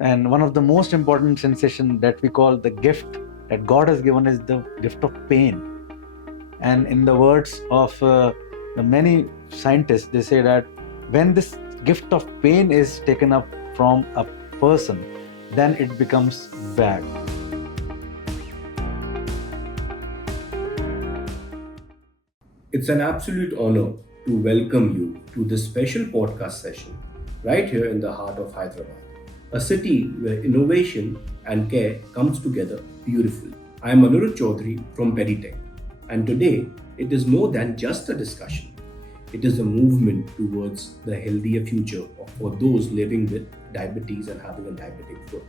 And one of the most important sensation that we call the gift that God has given is the gift of pain. And in the words of the many scientists, they say that when this gift of pain is taken up from a person, then it becomes bad. It's an absolute honor to welcome you to this special podcast session right here in the heart of Hyderabad, a city where innovation and care comes together beautifully. I am Anirudh Chaudhary from Pediteq, and today it is more than just a discussion. It is a movement towards the healthier future for those living with diabetes and having a diabetic foot.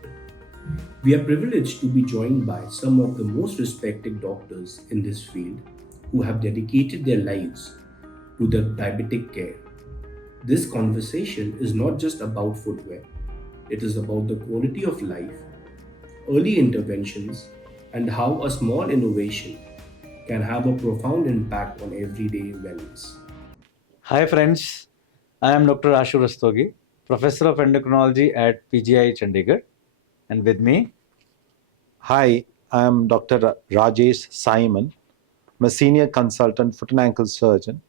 We are privileged to be joined by some of the most respected doctors in this field who have dedicated their lives to the diabetic care. This conversation is not just about footwear, it is about the quality of life, early interventions, and how a small innovation can have a profound impact on everyday wellness. Hi friends, I am Dr Ashu Rastogi, Professor of Endocrinology at PGI Chandigarh, and with me, Hi, I'm Dr. Rajesh Simon. I'm a senior consultant foot and ankle surgeon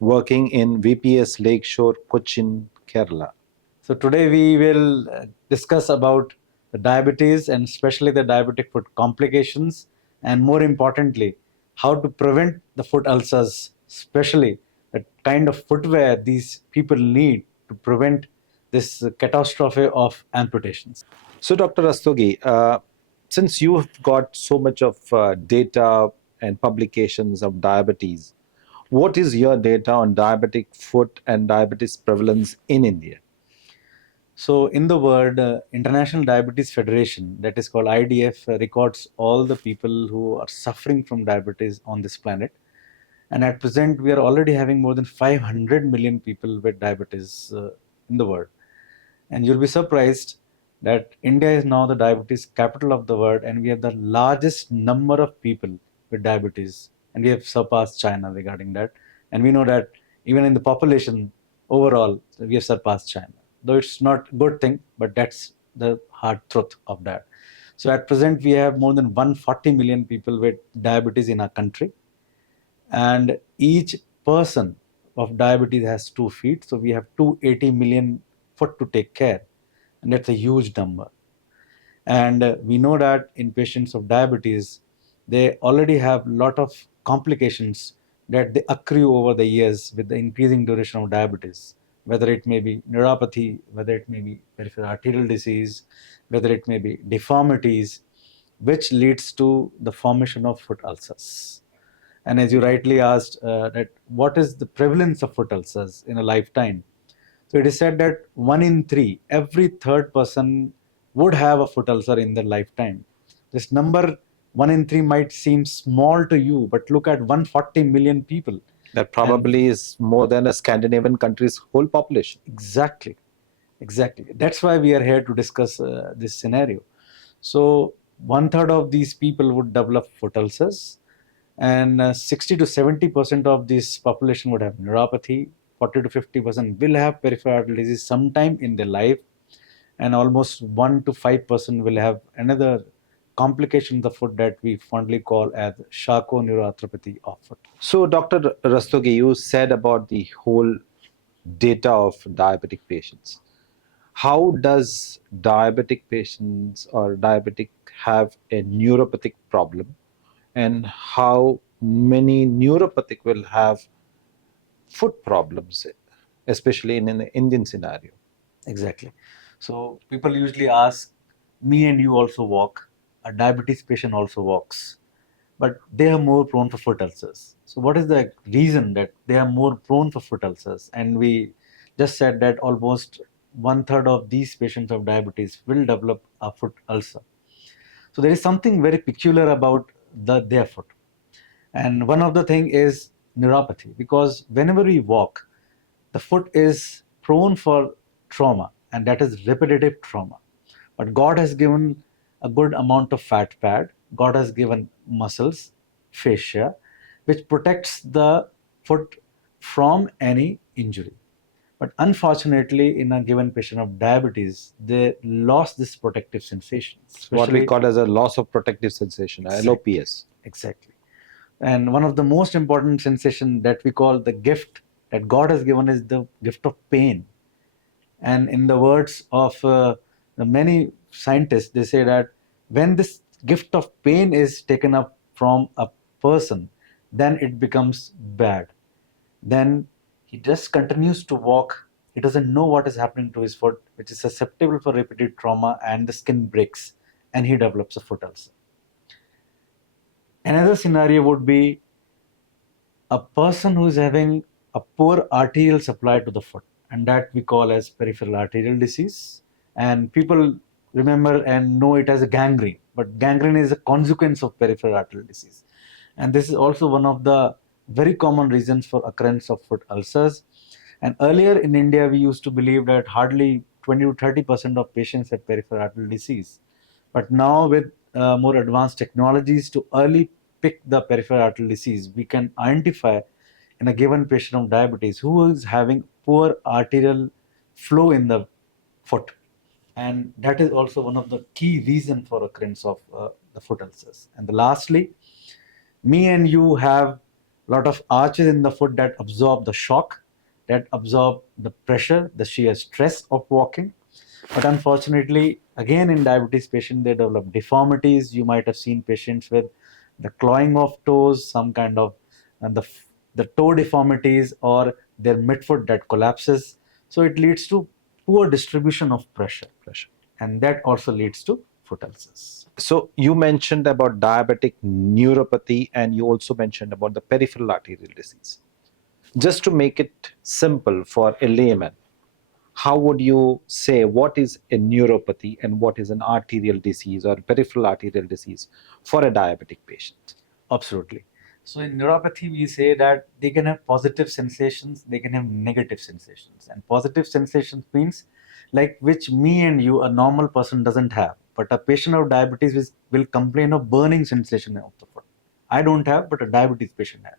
working in VPS Lakeshore, Kochi, Kerala. so today we will discuss about the diabetes and especially the diabetic foot complications, and more importantly, how to prevent the foot ulcers, especially the kind of footwear these people need to prevent this catastrophe of amputations. So, Dr. Rastogi, since you have got so much of data and publications of diabetes, what is your data on diabetic foot and diabetes prevalence in India? So, in the world, International Diabetes Federation, that is called IDF, records all the people who are suffering from diabetes on this planet. And at present, we are already having more than 500 million people with diabetes in the world. And you'll be surprised that India is now the diabetes capital of the world, and we have the largest number of people with diabetes. And we have surpassed China regarding that. And we know that even in the population overall, we have surpassed China. Though it's not a good thing, but that's the hard truth of that. So at present, we have more than 140 million people with diabetes in our country, and each person of diabetes has 2 feet, so we have 280 million foot to take care, and that's a huge number. And we know that in patients of diabetes, they already have a lot of complications that they accrue over the years with the increasing duration of diabetes, whether it may be neuropathy, whether it may be peripheral arterial disease, whether it may be deformities, which leads to the formation of foot ulcers. And as you rightly asked, that what is the prevalence of foot ulcers in a lifetime? So it is said that 1 in 3, every third person would have a foot ulcer in their lifetime. This number 1 in 3 might seem small to you, but look at 140 million people. That And probably is more than a Scandinavian country's whole population. exactly, exactly. That's why we are here to discuss this scenario. So one third of these people would develop foot ulcers, and 60 to 70% of this population would have neuropathy. 40 to 50% will have peripheral artery disease sometime in their life, and almost 1 to 5% will have another complication of the foot that we fondly call as Charcot-neuroarthropathy of foot. So, Dr. Rastogi, you said about the whole data of diabetic patients. How does diabetic patients or diabetic have a neuropathic problem, and how many neuropathic will have foot problems, especially in an Indian scenario? Exactly. So people usually ask, me and you also walk, a diabetes patient also walks, but they are more prone for foot ulcers. So what is the reason that they are more prone for foot ulcers? And we just said that almost one third of these patients of diabetes will develop a foot ulcer. So there is something very peculiar about their foot. And one of the thing is neuropathy, because whenever we walk, the foot is prone for trauma, and that is repetitive trauma. But God has given a good amount of fat pad. God has given muscles, fascia, which protects the foot from any injury. But unfortunately, in a given patient of diabetes, they lost this protective sensation, What we especially. call as a loss of protective sensation, Exactly. LOPS. Exactly. And one of the most important sensation that we call the gift that God has given is the gift of pain. And in the words of the many scientists, they say that when this gift of pain is taken up from a person, then it becomes bad. Then he just continues to walk. He doesn't know what is happening to his foot, which is susceptible for repeated trauma, and the skin breaks, and he develops a foot ulcer. Another scenario would be a person who is having a poor arterial supply to the foot, and that we call as peripheral arterial disease. And people remember and know it as a gangrene, but gangrene is a consequence of peripheral arterial disease. And this is also one of the very common reasons for occurrence of foot ulcers. And earlier in India, we used to believe that hardly 20 to 30% of patients had peripheral arterial disease. But now, with more advanced technologies to early pick the peripheral arterial disease, we can identify in a given patient of diabetes who is having poor arterial flow in the foot. And that is also one of the key reasons for occurrence of the foot ulcers. And lastly, me and you have a lot of arches in the foot that absorb the shock, that absorb the pressure, the sheer stress of walking. But unfortunately, again in diabetes patients, they develop deformities. You might have seen patients with the clawing of toes, some kind of and the toe deformities, or their midfoot that collapses. So it leads to poor distribution of pressure, and that also leads to foot ulcers. So you mentioned about diabetic neuropathy and you also mentioned about the peripheral arterial disease. Just to make it simple for a layman, how would you say what is a neuropathy and what is an arterial disease or peripheral arterial disease for a diabetic patient? Absolutely. So in neuropathy, we say that they can have positive sensations, they can have negative sensations. And positive sensations means like which me and you, a normal person, doesn't have. But a patient of diabetes will complain of burning sensation of the foot. I don't have, but a diabetes patient has.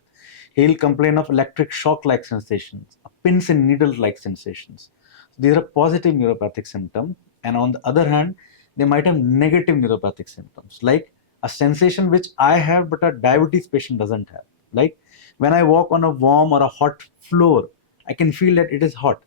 He'll complain of electric shock-like sensations, pins and needles-like sensations. These are positive neuropathic symptoms. And on the other hand, they might have negative neuropathic symptoms, like a sensation which I have but a diabetes patient doesn't have. Like when I walk on a warm or a hot floor, I can feel that it is hot.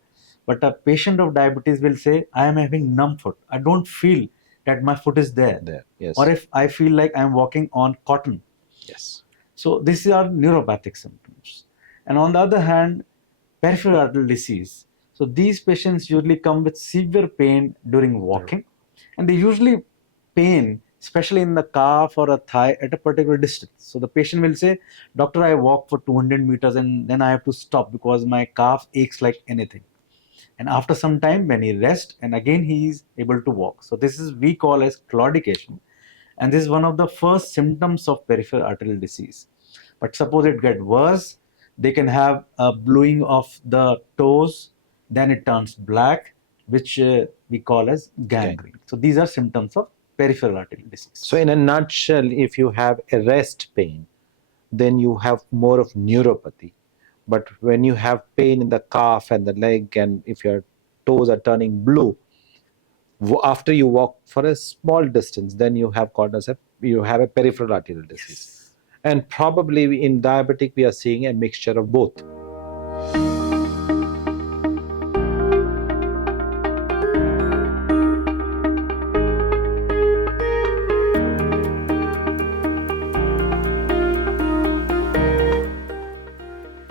But a patient of diabetes will say, I am having numb foot. I don't feel that my foot is there. There, yes. Or if I feel like I'm walking on cotton. Yes. So these are neuropathic symptoms. And on the other hand, peripheral arterial disease. So these patients usually come with severe pain during walking, and they usually pain, especially in the calf or a thigh at a particular distance. So the patient will say, Doctor, I walk for 200 meters and then I have to stop because my calf aches like anything. And after some time, when he rests, and again he is able to walk. So this is we call as claudication, and this is one of the first symptoms of peripheral arterial disease. But suppose it get worse, they can have a bluing of the toes, then it turns black, which we call as gangrene. So these are symptoms of peripheral arterial disease. So in a nutshell, if you have a rest pain, then you have more of neuropathy. But when you have pain in the calf and the leg, and if your toes are turning blue, after you walk for a small distance, then you have called as you have a peripheral arterial disease. Yes. And probably in diabetic, we are seeing a mixture of both.